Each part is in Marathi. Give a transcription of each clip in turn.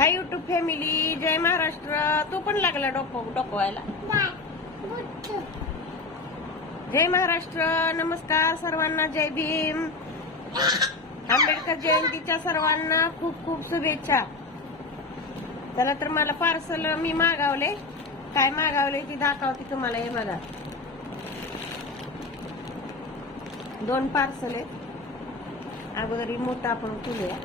हाय युट्यूब फॅमिली, जय महाराष्ट्र. तो पण लागला डोकवायला. जय महाराष्ट्र, नमस्कार सर्वांना, जय भीम. आंबेडकर जयंतीच्या सर्वांना खूप खूप शुभेच्छा. चला तर मला पार्सल मी मागवले. काय मागवले ती दाखवते तुम्हाला. हे बघा, 2 पार्सल आहेत. अगोदर मोठा आपण खुलूया.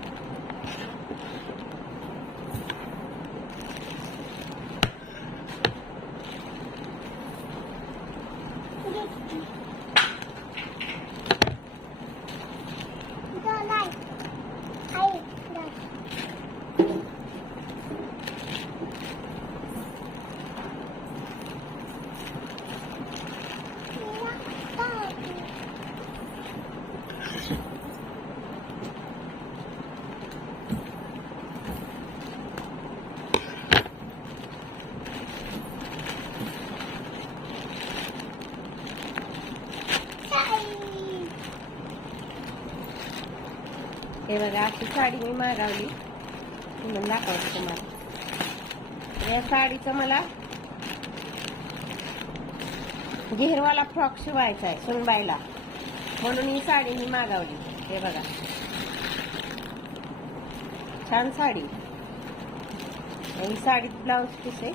हे बघा, अशी साडी मी मागवली. म्हणून दाखवते तुम्हाला. या साडीचं मला घेरवाला फ्रॉक शिवायचा आहे सुनबाईला, म्हणून ही साडी मी मागवली. हे बघा, छान साडी. ही साडी ब्लाउज पीस आहे.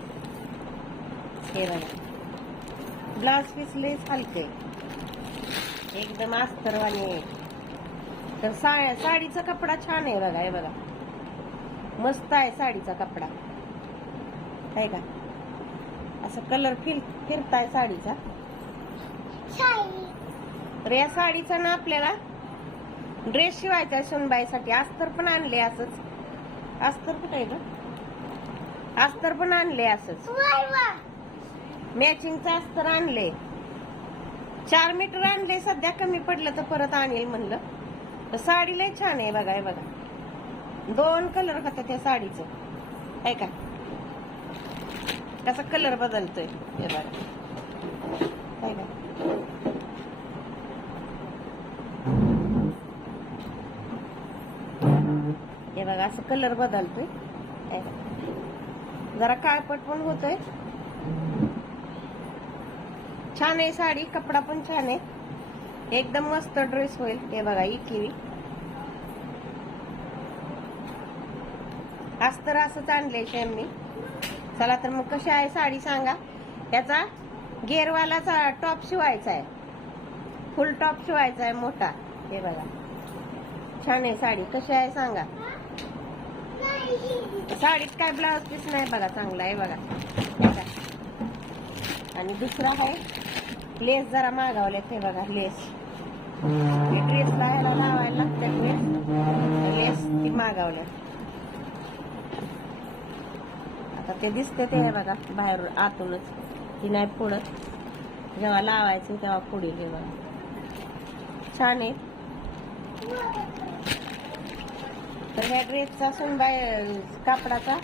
हे बघा, ब्लाउज पीस लेस हलके, एकदम अस्तरवाणी आहे. तर साडीचा कपडा छान आहे बघा. हे बघा, मस्त आहे साडीचा कपडा, आहे का. असं कलर फिरताय साडीचा. तर या साडीचा ना आपल्याला ड्रेस शिवायचा आहे सुनबाईसाठी. अस्तर पण आणले असंच. अस्तर कुठं आहे का? अस्तर पण आणले असंच. मॅचिंगचं अस्तर आणले. 4 मीटर आणले. सध्या कमी पडलं तर परत आणेल म्हणलं. तर साडी लय छान आहे बघा. हे बघा, 2 कलर होता त्या साडीचं, आहे का. कसा कलर बदलतोय हे बघा, आहे का. हे बघा, असं कलर बदलतोय. जरा काळपट पण होतोय. छान आहे साडी. कपडा पण छान आहे. एकदम मस्त ड्रेस होईल. हे बघा, इकिवी अस्तर असंच आणलंय शेम मी. चला तर मग कशी आहे साडी सांगा. याचा घेरवालाचा टॉप शिवायचा आहे. फुल टॉप शिवायचा आहे मोठा. हे बघा, छान आहे साडी. कशी आहे सांगा. साडीत काय ब्लाउज पीस नाही बघा, चांगला आहे बघा. आणि दुसरा आहे लेस. जरा मागवल्यात. हे बघा, लेस. ड्रेसला ह्याला लावायला लागतात लेस. ती मागवल्या. आता ते दिसते ते. हे बघा, बाहेर आतूनच. ती नाही पुढत. जेव्हा लावायचं तेव्हा पुढे. हे बघा, छान आहे. तर ह्या ड्रेसचा सुनबाई कापडाचा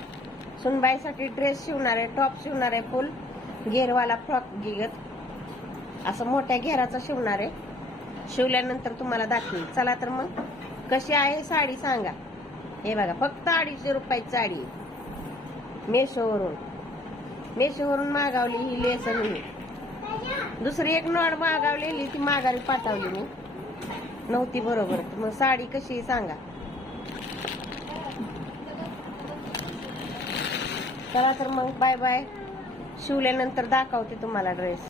सुनबाईसाठी ड्रेस शिवणार आहे. टॉप शिवणार आहे. फुल घेरवाला फ्रॉक गिगत असं मोठ्या घेराचा शिवणार आहे. शिवल्यानंतर तुम्हाला दाखवेल. चला तर मग कशी आहे साडी सांगा. हे बघा, फक्त 250 रुपयाची साडी. मेशोवरून मागवली ही लेस. आणि दुसरी एक नॉड मागवलेली, ती माघारी पाठवली मी. नव्हती बरोबर. मग साडी कशी सांगा. चला तर मग बाय बाय. शिवल्यानंतर दाखवते तुम्हाला ड्रेस.